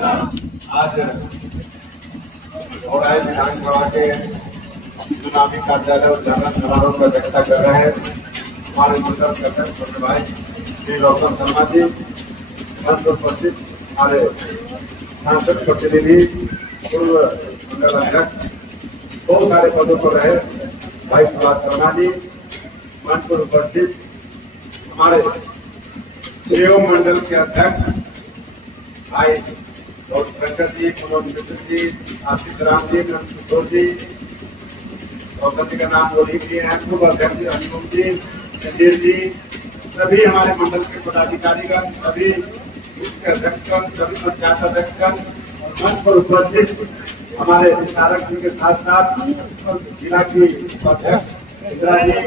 आज और विधानसभा के चुनावी कार्यालय और धरना समारोह की अध्यक्षता कर रहे हैं हमारे मंडल के अध्यक्ष छोटे भाई श्री रोशन शर्मा जी, मंच पर उपस्थित हमारे सांसद प्रतिनिधि, पूर्व मंडल अध्यक्ष, बहुत सारे पदों पर रहे भाई सुभाष शर्मा जी, मंच पर उपस्थित हमारे श्रेय मंडल के अध्यक्ष भाई गौरी शंकर जी, मनोज मिश्र जी, आशीष राम जी, नंदकिशोर जी, गौतम जी का नाम बोली दिए हैं, पूर्व अध्यक्ष अनुपम जी, सुधीर जी, सभी हमारे मंडल के पदाधिकारीगण, सभी के अध्यक्षगण, सभी पंचायत अध्यक्षगण, मंच पर उपस्थित हमारे विस्तारक जी के साथ साथ जिला की अध्यक्ष इंदिरा जी,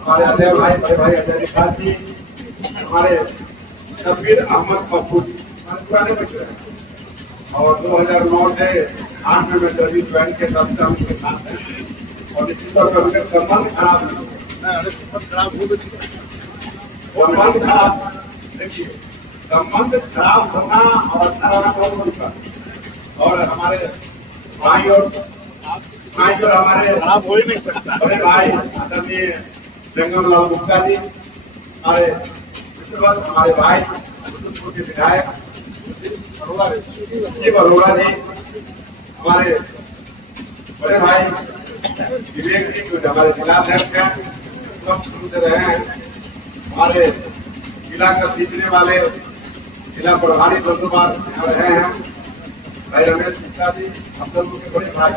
हमारे अजय भाई, बड़े भाई अजय निषाद जी, हमारे शब्बीर अहमद पप्पू पुराने बच्चे और 2009 से 8 में दर्जी ज्वाइन के तब से उनके साथ हैं और निश्चित तौर पर उनके संबंध खराब देखिए, संबंध खराब होना और अच्छा रहना बहुत मुश्किल और हमारे भाई और हमारे खराब हो ही नहीं सकता। बड़े भाई आदरणीय जंगम लाल गुप्ता जी, हमारे भाई के विधायक शिव अरोड़ा जी, हमारे बड़े भाई विवेक जी जो हमारे जिला अध्यक्ष हैं, सब सुनते रहे हैं, हमारे जिला का सींचने वाले जिला प्रभारी बंधुमार रहे हैं भाई रमेश गुप्ता जी, हम सब के बड़े भाई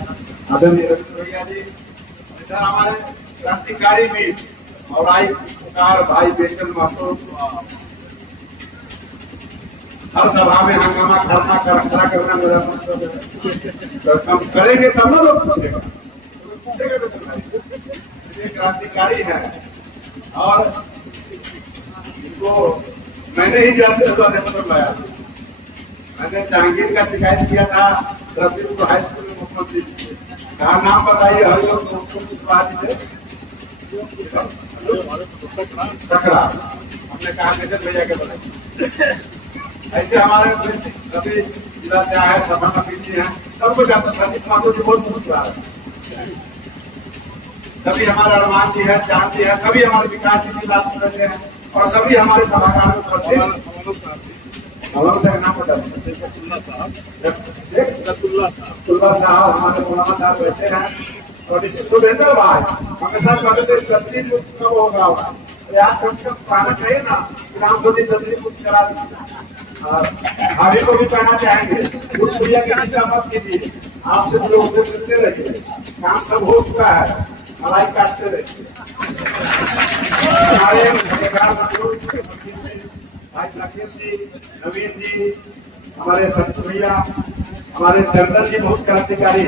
आदरणीय रवि भैया जी, इधर हमारे क्रांतिकारी भी और आई पुकार भाई बेचन महतो, हर सभा में हंगामा खड़ा करना मेरा मतलब है, तो हम करेंगे तब ना लोग पूछेगा तो क्रांतिकारी है और इनको मैंने ही मतलब लाया। मैंने जहांगीर का शिकायत किया था रफीपुर हाई स्कूल में मुख्यमंत्री से, कहा नाम बताइए, हर लोग सकरा, हमने कहा कैसे भैया के बोले ऐसे हमारे सभी जिला से आए, सभा जी हैं, सबको जाता संदीप माधो जी बहुत मुख्य है, सभी हमारे अरमान जी है, चांद जी है, सभी हमारे विकास जी की बात करते हैं और सभी हमारे सभागार में साहब हमारे गुलाम साहब बैठे हैं और सुरेंद्र भाई हमेशा कहते थे छतरी मुक्त कब होगा, आज कम से कम कहना चाहिए ना ग्राम छोटी छतरी मुक्त करा दीजिए। भाभी को भी कहना चाहेंगे कुछ भैया के हिस्सा मत कीजिए, आपसे लोग से मिलते रहिए, काम सब हो चुका है, मलाई काटते रहिए। हमारे भाई साकेत जी, नवीन जी, हमारे संत भैया, हमारे चंदन जी बहुत क्रांतिकारी,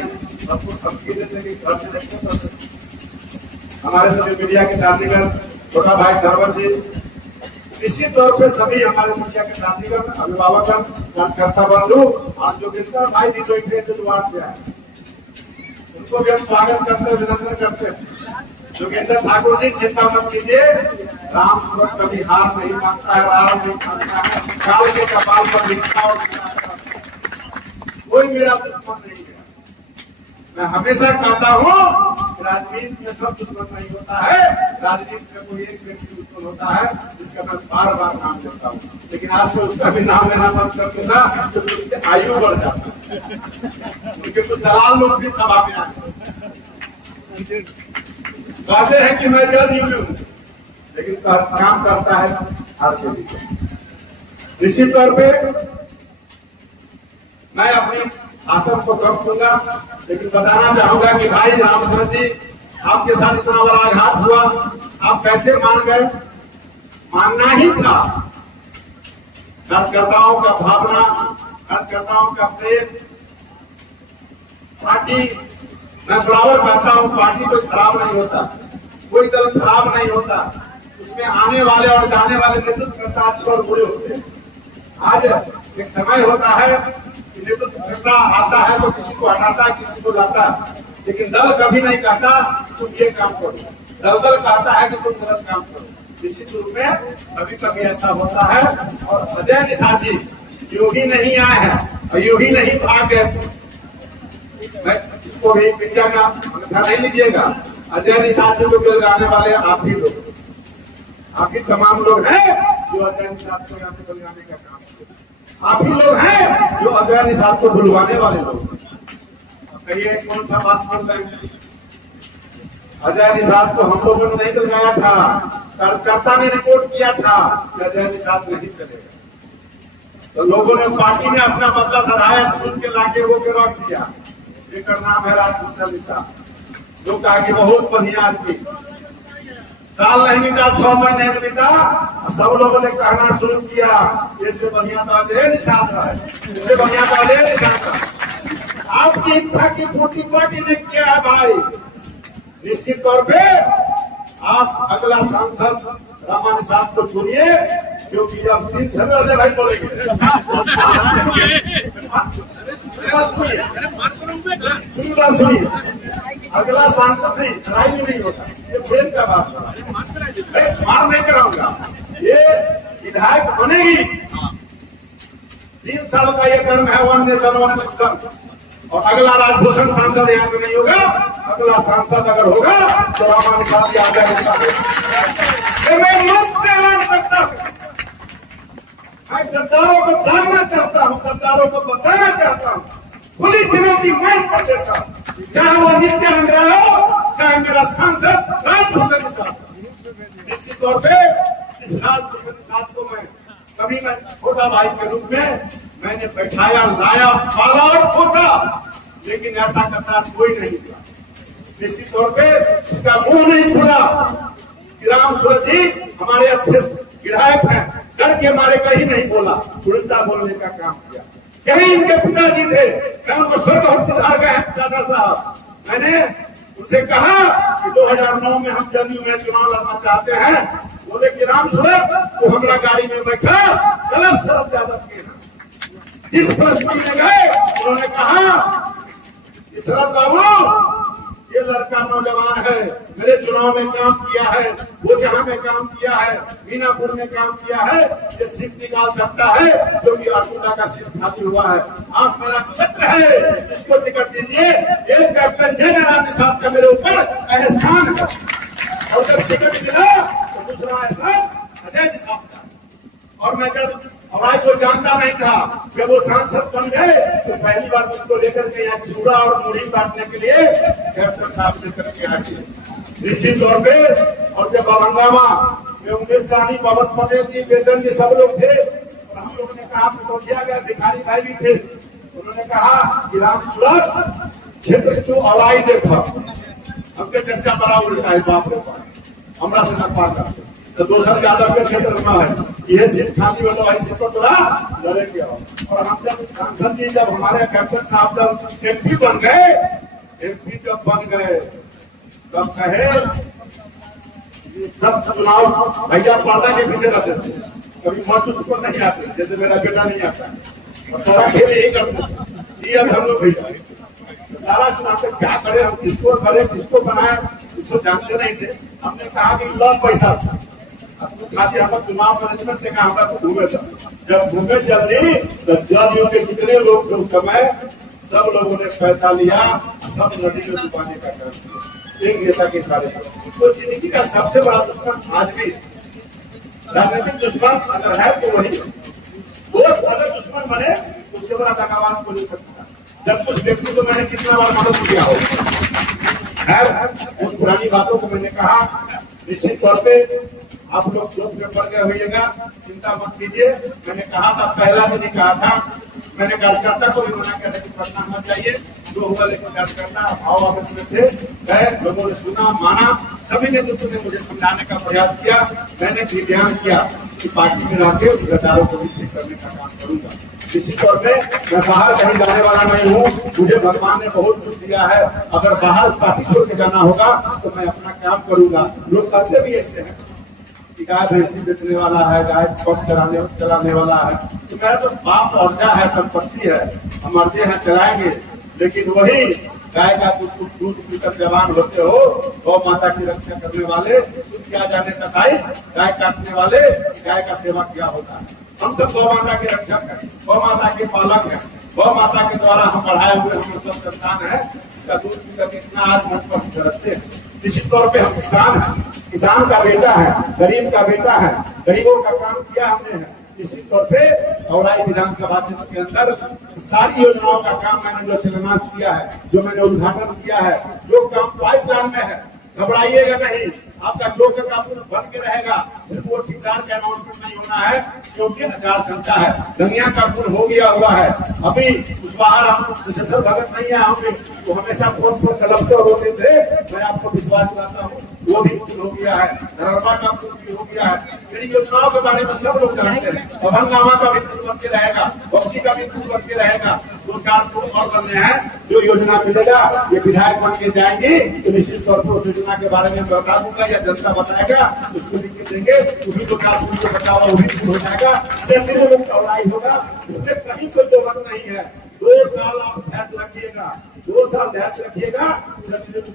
हमारे सभी मीडिया के साथीगण, छोटा भाई सरवर जी, निश्चित तौर पे सभी हमारे मुखिया के साथीगण, अभिभावकगण, कार्यकर्ता बंधु और जोगिंदर भाई जी जो द्वार से आए, उनको भी हम स्वागत करते हैं, अभिनंदन करते हैं। जोगिंदर ठाकुर जी चिंता मत कीजिए, राम सूरत कभी हार नहीं मानता है, राम नहीं मानता है, काल के कपाल पर लिखता और कोई मेरा दुश्मन नहीं है। मैं हमेशा कहता हूँ राजनीति में सब दुश्मन नहीं होता है, राजनीति में कोई एक व्यक्ति दुश्मन होता है जिसका मैं बार बार नाम लेता हूँ, लेकिन आज से उसका भी नाम लेना बंद कर दूंगा तो उसकी आयु बढ़ जाता है, क्योंकि तो दलाल लोग भी सभा में आते कहते हैं कि मैं जल्द यूं हूँ, लेकिन काम करता है आपके लिए। निश्चित तौर पे मैं अपने भाषण को कम दूंगा, लेकिन बताना चाहूंगा कि भाई रामचंद्र जी आपके साथ इतना बड़ा आघात हुआ, आप कैसे मान गए? मानना ही था। कार्यकर्ताओं का भावना, कार्यकर्ताओं का प्रेम, पार्टी मैं बराबर कहता हूँ पार्टी कोई खराब नहीं होता, कोई दल खराब नहीं होता, उसमें आने वाले और जाने वाले नेतृत्वकर्ता अच्छे और बुरे होते हैं। आज एक समय होता है कि नेतृत्वकर्ता आता है तो किसी को हटाता है, किसी को लाता है, लेकिन दल कभी नहीं कहता तुम ये काम करो, दल कहता है कि तुम गलत काम करो। निश्चित रूप में कभी कभी ऐसा होता है। और अजय निषाद जी यूं ही नहीं आए हैं और यूं ही नहीं भाग गए। मैं इसको भी मीडिया में अन्यथा नहीं लीजिएगा। अजय निषाद जी को बलगाने वाले आप ही लोग, आप ही तमाम लोग हैं जो अजय निषाद को यहाँ से बलगाने का काम करते हैं। आप ही लोग हैं जो अजय निषाद को भुलवाने वाले लोग। कहिए कौन सा बात बोल रहे हैं? अजय निषाद को हम लोगों ने नहीं बलगाया था, कार्यकर्ता ने रिपोर्ट किया था कि अजय निषाद नहीं चलेगा, तो लोगों ने पार्टी ने अपना बदला सराया, छूट के लाके वो के रख दिया। एक नाम है राजभूषण निषाद, जो कहा कि बहुत बढ़िया आदमी, साल नहीं बीता 6 महीने नहीं बीता, सब लोगों ने कहना शुरू किया इससे बढ़िया तो अजय निषाद है, इससे बढ़िया तो अजय निषाद है। आपकी इच्छा की पूर्ति पार्टी ने किया है भाई। निश्चित तौर पे आप अगला सांसद रामा निषाद को चुनिए, क्योंकि अब 3 समय भाई बोलेंगे। सुनिए, अगला सांसद नहीं, लड़ाई नहीं होता, ये प्रेम का बात है, मार नहीं कराऊंगा। ये विधायक बनेगी, 3 साल का ये टर्म है, 1 नेशन 1 इलेक्शन, और अगला राजभूषण सांसद यहाँ से नहीं होगा। अगला सांसद अगर होगा तो रामा निषाद आ जाएगा। मैं लोक से ऐलान करता हूँ, मैं गद्दारों को जानना चाहता हूँ, गद्दारों को बताना चाहता हूँ, खुली चुनौती मैं कर देता हूँ, चाहे वो नित्यानंद राय हो, चाहे मेरा सांसद राजभूषण निषाद। निश्चित तौर पे इस राजभूषण निषाद को मैं छोटा भाई के रूप में मैंने बैठाया, लाया, पाला और पोसा, लेकिन ऐसा गद्दार कोई नहीं किया। निश्चित तौर पे इसका मुंह नहीं खुला कि राम सूरज जी हमारे अच्छे विधायक हैं, डर के हमारे कहीं नहीं बोला, उल्टा बोलने का काम किया। कहीं इनके पिताजी थे, मैं उनको स्वर्ग बहुत सुधार गए हैं चाचा साहब। मैंने उनसे कहा कि 2009 में हम जदयू में चुनाव लड़ना चाहते हैं, बोले कि राम सूरज तो हमारा गाड़ी में बैठा, चलो शरद यादव के यहाँ। जिस प्रश्न में गए उन्होंने कहा कि शरद बाबू ये लड़का नौजवान है, मेरे चुनाव में काम किया है, वो जहां में काम किया है, मीनापुर में काम किया है, ये सीट निकाल सकता है, जो कि अटूटा का सीट खाली हुआ है। आप मेरा क्षेत्र है, इसको टिकट दीजिए। एक कैप्टन जनरल निषाद का मेरे ऊपर एहसान है, और जब टिकट मिला तो दूसरा एहसान अजय निषाद का। और मैं जब हमारे को जानता नहीं था, जब वो सांसद बन गए तो पहली बार उनको लेकर के यहाँ चूड़ा और मुढ़ी बांटने के लिए कैप्टन साहब लेकर के आए। निश्चित तौर पे और जब हंगामा में उमेश साहनी, पवन पटेल जी, बेचन जी सब लोग थे, और हम लोगों ने कहा पहुंचा गया, भिखारी भाई भी थे, उन्होंने कहा कि राम सूरज क्षेत्र क्यों हवाई देखा, हमके चर्चा बड़ा उल्टा है, बाप रे बाप हमारा से नफा करते तो 200 यादव के क्षेत्र में है, ये सीट खाली हो तो वही सीट को थोड़ा लड़ेंगे। और हम जब सांसद जी, जब हमारे कैप्टन साहब जब एमपी बन गए, एमपी जब बन गए तब कहे सब चुनाव भैया पर्दा के पीछे रहते थे, कभी मौजूद को नहीं आते, जैसे मेरा बेटा नहीं आता, और सारा खेल यही करते। ये हम लोग भैया सारा चुनाव से क्या करें, हम किसको करें, किसको बनाए, उसको जानते नहीं थे। हमने कहा कि लॉ पैसा था, हम चुनाव मैनेजमेंट से कहा हमरा तो घूमे था। जब घूमे चलती तो जदयू के जितने लोग उस समय सब लोगों ने पैसा लिया, सब नदी में डुबाने का काम किया, एक नेता के सारे। तो जिंदगी का सबसे बड़ा दुश्मन आज भी राजनीतिक दुश्मन अगर है तो वही दोस्त, अगर दुश्मन बने उससे बड़ा दगाबाज को नहीं सकता। जब कुछ व्यक्ति को मैंने कितना बार मदद किया हो, उन पुरानी बातों को मैंने कहा। निश्चित तौर पे आप लोग सोच में पड़ गए होइएगा, चिंता मत कीजिए। मैंने कहा था, पहला दिन ही कहा था, मैंने कार्यकर्ता को भी मना किया था कि पढ़ना मत चाहिए, जो हुआ, लेकिन कार्यकर्ता भाव आवेश में थे, गए, लोगों ने सुना, माना, सभी नेतृत्व ने मुझे समझाने का प्रयास किया। मैंने भी ध्यान किया कि पार्टी में रहकर गद्दारों को भी ठीक करने का काम करूंगा। इसी तौर पे मैं बाहर कहीं जाने वाला नहीं हूँ, मुझे भगवान ने बहुत कुछ दिया है। अगर बाहर पार्टी छोड़ के जाना होगा तो मैं अपना काम करूंगा। लोग करते भी ऐसे हैं, गाय भैंसी बेचने वाला है, गाय पंप चलाने वाला है, तो मेरा तो बाप और क्या है, संपत्ति है, हम मरते हैं चलाएंगे। लेकिन वही गाय का दूध पीकर जवान होते हो, गौ माता की रक्षा करने वाले, क्या जाने कसाई, गाय काटने वाले, गाय का सेवा क्या होता है। हम सब गौ माता के रक्षक हैं, गौ माता के पालक हैं, गौ माता के द्वारा हम बढ़ाए हुए हम सब संतान है, इसका दूध पीकर कितना आज मन पर रखते हैं। निश्चित तौर पे हम किसान हैं, किसान का बेटा है, गरीब का बेटा है, गरीबों का काम किया हमने है। निश्चित तौर पे औराई विधानसभा क्षेत्र के अंदर सारी योजनाओं का काम मैंने जो शिलान्यास किया है, जो मैंने उद्घाटन किया है, जो काम पाइपलाइन में है, घबराइएगा नहीं, आपका लोक का पुल बन के रहेगा। सिर्फ वो ठेकेदार का अनाउंसमेंट नहीं होना है, क्योंकि आचार संहिता है। गंगिया का पुल हो गया हुआ है, अभी उस बाहर हम सर भगत नहीं है, हमें वो हमेशा फोन पर तलब होते थे, मैं आपको विश्वास दिलाता हूँ वो भी पुल हो गया है, नर्मदा का पुल भी हो गया है। मेरी योजनाओं के बारे में सब लोग जानते हैं। पवनगामा का भी पुल बन के रहेगा, बक्सी का भी पुल बन के रहेगा, 2-4 पुल और बनने हैं। जो योजना मिलेगा ये विधायक बन के जाएंगे तो निश्चित तौर पर उस योजना के बारे में बता दूंगा या जनता बताएगा, उसको लिख के देंगे, उसी को बता हुआ वो भी हो जाएगा। चौड़ाई होगा, इसमें कहीं कोई दो मत नहीं है। 2 साल आप ध्यान रखिएगा, 2 साल ध्यान रखिएगा,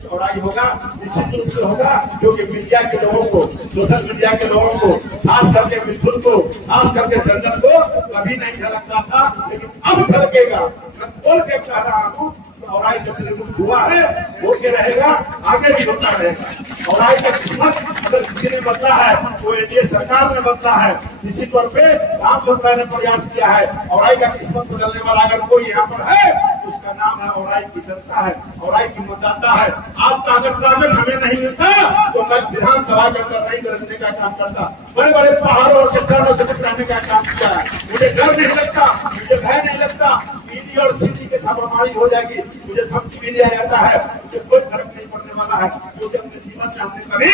चौड़ाई होगा, निश्चित रूप से होगा। क्योंकि मीडिया के लोगों को, सोशल मीडिया के लोगों को, खास करके मिथुन को, खास करके चंदन को कभी नहीं झलकता था, लेकिन अब झलकेगा। मैं बोल के कह रहा हूँ, औराई जो हुआ है वो के रहेगा, आगे भी होता रहेगा। औराई का किस्मत अगर किसी ने बदला है वो एनडीए सरकार ने बदला है। निश्चित तौर पे राम सरकार ने प्रयास किया है। औराई का किस्मत बदलने वाला अगर कोई यहाँ पर है, उसका नाम है औराई की जनता है, औराई की मतदाता है। आपका अगर ताकत हमें नहीं मिलता तो मैं विधानसभा के अंदर नहीं रखने का काम करता, बड़े बड़े पहाड़ों और चट्टानों से बचाने का काम किया है। मुझे डर नहीं लगता, मुझे भय नहीं लगता। ईडी और सीडी के छापामारी हो जाएगी, मुझे धमकी भी दिया जाता है, मुझे कोई फर्क नहीं पड़ने वाला है। क्योंकि अपने जीवन में हमने कभी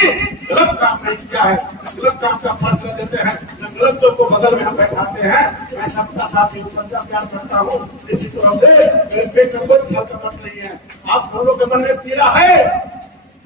गलत काम नहीं किया है। गलत काम का फैसला देते हैं, गलत लोग को बगल में हम बैठाते हैं। मैं सबका साथ प्यार करता हूँ। इसी तरह से पेट में कोई छल कपट नहीं है। आप सब लोग के मन में पीड़ा है,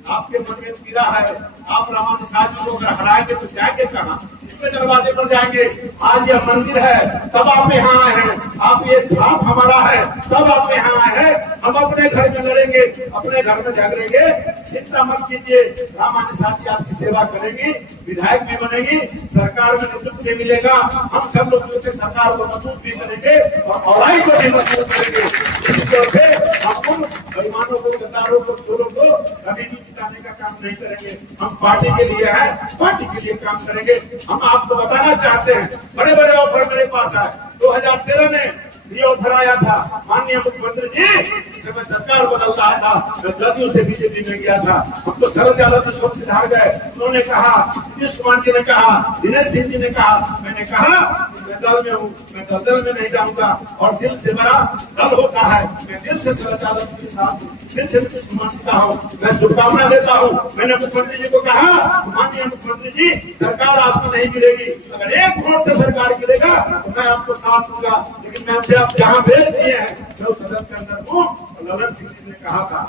आपके मन में पीड़ा है। आप रामायण साहब को अगर हराएंगे तो जाएंगे कहाँ? इसके दरवाजे पर जाएंगे। आज यह मंदिर है तब आप यहाँ आए हैं, आप ये छाप हमारा है तब आप यहाँ आए हैं। हम अपने घर में लड़ेंगे, अपने घर में झगड़ेंगे, चिंता मत कीजिए। रामायण साहब जी आपकी सेवा करेंगी, विधायक भी बनेगी, सरकार में नेतृत्व भी मिलेगा। हम सब लोग मिलकर सरकार को मजबूत भी करेंगे और औराई को भी मजबूत करेंगे। इस तरह से हम उन बेईमानों को, गद्दारों को, चोरों को कभी भी जिताने का काम नहीं करेंगे। हम पार्टी के लिए है, पार्टी के लिए काम करेंगे। हम आपको बताना चाहते हैं, बड़े बड़े ऑफर मेरे पास आए। 2013 में ये ऑफर आया था, माननीय मुख्यमंत्री जी, इस समय सरकार बदल रहा था, मैं जदयू से बीजेपी में गया था। हम तो शरद यादव जी सबसे हार गए। उन्होंने कहा, नीतीश कुमार जी ने कहा, दिनेश सिंह जी ने कहा, मैंने कहा मैं दल में हूँ, मैं दल में नहीं जाऊंगा। और दिल से बड़ा दल होता है। मैं दिल से शरद यादव जी के साथ हूँ, दिल से नीतीश कुमार जी का हूँ, मैं शुभकामना देता हूँ। मैंने मुख्यमंत्री जी को कहा, माननीय मुख्यमंत्री जी, सरकार आपको नहीं गिरेगी, अगर 1 वोट से सरकार गिरेगा तो मैं आपको साथ दूंगा। लेकिन मैं आप जहाँ भेज दिए हैं, मैं उस सदन के अंदर हूँ। ललन सिंह जी ने कहा था,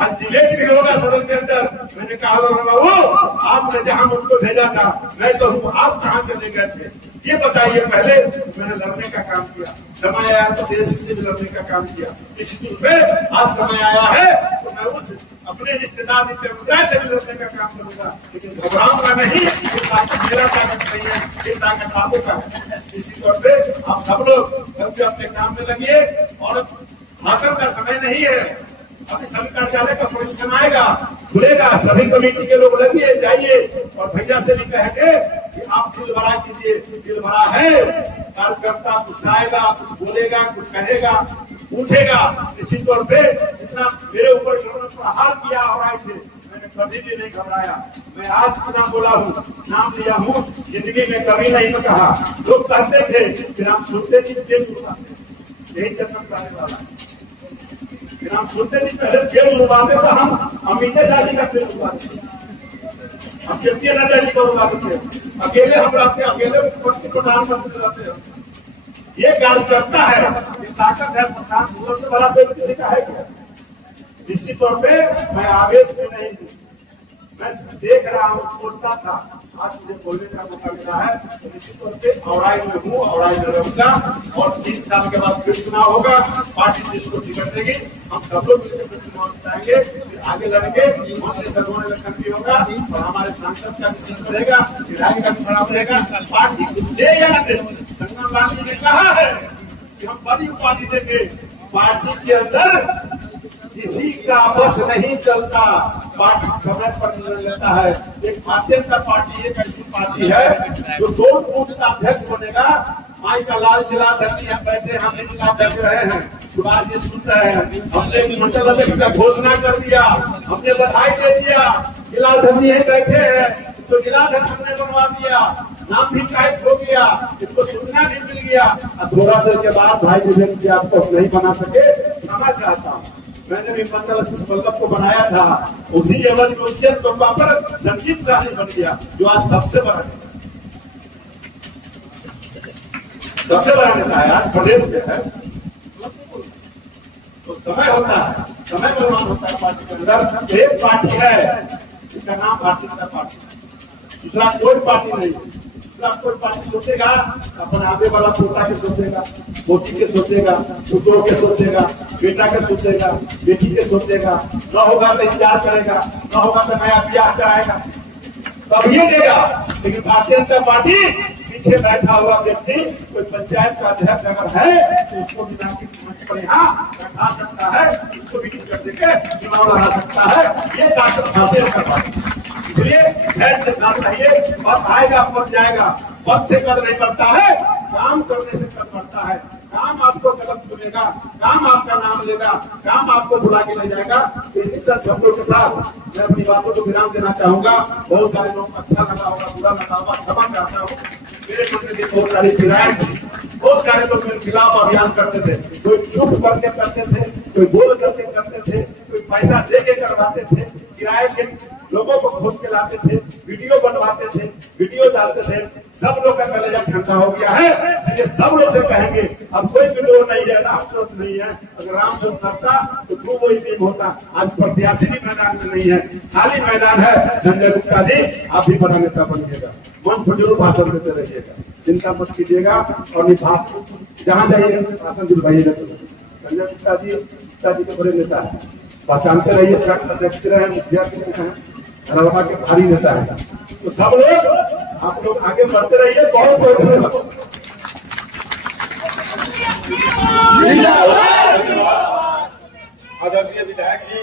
आज डिबेट भी होगा सदन के अंदर। मैंने कहा बाबू, आपने जहाँ मुझको भेजा था मैं तो हूँ, आप कहाँ चले गए थे ये बताइए। पहले मैंने लड़ने का काम किया, समय आया तो देश से भी लड़ने का काम किया। निश्चित रूप में आज समय आया है तो मैं उस अपने रिश्तेदार नित्य से भी लड़ने का काम करूंगा, लेकिन घबराऊंगा नहीं। मेरा ताकत नहीं है, ये ताकत आपको का है। इसी तौर पे आप सब लोग कल से अपने काम में लगिए और भाषण का समय नहीं है। अभी सभी कार्यालय का परमिशन आएगा, खुलेगा, सभी कमेटी के लोग लगिए, जाइए और भैया से भी कहेंगे कि आप दिल भरा कीजिए। दिल भरा है, कार्यकर्ता कुछ आएगा, कुछ बोलेगा, कुछ कहेगा, पूछेगा। निश्चित तौर पे जितना मेरे ऊपर प्रहार किया और से मैंने कभी भी नहीं घबराया। मैं आज इतना बोला हूँ, नाम लिया हूँ, जिंदगी में कभी नहीं कहा। लोग कहते थे फिर हम सुनते नहीं, यही जन्म करने वाला। फिर हम सुनते नहीं, पहले जेल उड़वाते तो हम अमित शादी का फिर उड़वाते, हम जबकि नड्डा जी को उड़वाते थे। अकेले हम रहते, अकेले प्रधानमंत्री रहते हैं। ये कार्यकर्ता है, ये ताकत है। प्रधान से बड़ा कोई किसी का है क्या? निश्चित तौर पे मैं आवेश में नहीं हूँ, मैं देख रहा हूँ, सोचता था। आज मुझे बोलने का मौका मिला है तो निश्चित तौर पे औराई में हूँ, औराई में रहूंगा। और 3 साल के बाद फिर चुनाव होगा, पार्टी जिसको टिकट देगी हम सब लोग मिलकर चुनाव जिताएंगे, फिर आगे लड़ेंगे। हमारे सर्वोन इलेक्शन भी होगा और हमारे सांसद का भी सीट बढ़ेगा, विधायक का भी बढ़ा रहेगा। पार्टी कुछ दे या न दे, सोनिया गांधी ने कहा है कि हम बड़ी उपाधि देंगे। पार्टी के अंदर किसी का बस नहीं चलता, पार्टी समय पर निर्णय लेता है। एक भारतीय जनता पार्टी एक ऐसी पार्टी है जो 2 बूथ का अध्यक्ष बनेगा। माई का लाल जिला धरती हम बैठे, हम जिला अध्यक्ष रहे हैं, सुभाष जी सुन रहे हैं। हमने मंडल अध्यक्ष का घोषणा कर दिया, हमने बधाई दे दिया। जिला धरती बैठे हैं तो जिला अध्यक्ष हमने बनवा दिया, नाम भी टाइप हो गया, इसको सूचना भी मिल गया। अब थोड़ा देर के बाद भाई विवेक जी आपको नहीं बना सके, क्षमा चाहता हूँ। मैंने भी मंडल वल्लभ को बनाया था, उसी एवं को पर संजीत शाही बन गया, जो आज सबसे बड़ा नेता है, आज प्रदेश में है। तो समय होता है, समय बलवान होता है पार्टी के अंदर। एक पार्टी है जिसका नाम भारतीय जनता पार्टी, दूसरा कोई पार्टी नहीं। दूसरा कोई पार्टी सोचेगा अपने आगे वाला पोता के सोचेगा, पोती के सोचेगा, पुत्रों के सोचेगा, बेटा के सोचेगा, बेटी के सोचेगा। न होगा तो इंतजार करेगा, न होगा तो नया ब्याह कराएगा, तब ये देगा। लेकिन भारतीय जनता पार्टी पीछे बैठा हुआ व्यक्ति कोई पंचायत का अध्यक्ष अगर है तो उसको बिना किसी मंच पर यहाँ बैठा सकता है, उसको भी कर देके चुनाव लड़ा सकता है। ये ताकत भारतीय जनता पार्टी। इसलिए धैर्य के साथ रहिए, वक्त आएगा पद जाएगा। वक्त से कद नहीं करता है, काम करने से कद बढ़ता है। काम आपको कदम चुनेगा, काम आपका नाम लेगा, काम आपको बुला के ले जाएगा। तो इन सब शब्दों के साथ मैं अपनी बातों को विराम देना चाहूंगा। बहुत सारे लोग अच्छा लगा होगा, बुरा लगा होगा, क्षमा चाहता हूँ। मेरे मन में बहुत सारी फिराएं थी, बहुत सारे लोग मेरे खिलाफ अभियान करते थे। कोई छुप करके करते थे, कोई बोल करके करते थे, कोई पैसा दे के करवाते थे, किराए के लोगों को खोज के लाते थे, वीडियो बनवाते थे, वीडियो डालते थे। सब लोग का कलेजा ठंडा हो गया है। इसलिए सब लोग से कहेंगे अब कोई विरोध नहीं है, राष्ट्र नहीं है। अगर राम से करता तो क्यों वही टीम होता। आज प्रत्याशी भी मैदान में नहीं है, खाली मैदान है। संजय गुप्ता जी आप भी बड़ा नेता बनिएगा, मन फजूल भाषण देते रहिएगा, चिंता मत कीजिएगा और निभास जहाँ जाइए भाषण दिलवाइएगा। संजय गुप्ता जी के बड़े नेता है, पहचानते रहिए। अध्यक्ष रहे, मुखिया हैं, रवा के भारी नेता है। तो सब लोग आप लोग आगे बढ़ते रहिए। बहुत बहुत धन्यवाद। आदरणीय विधायक जी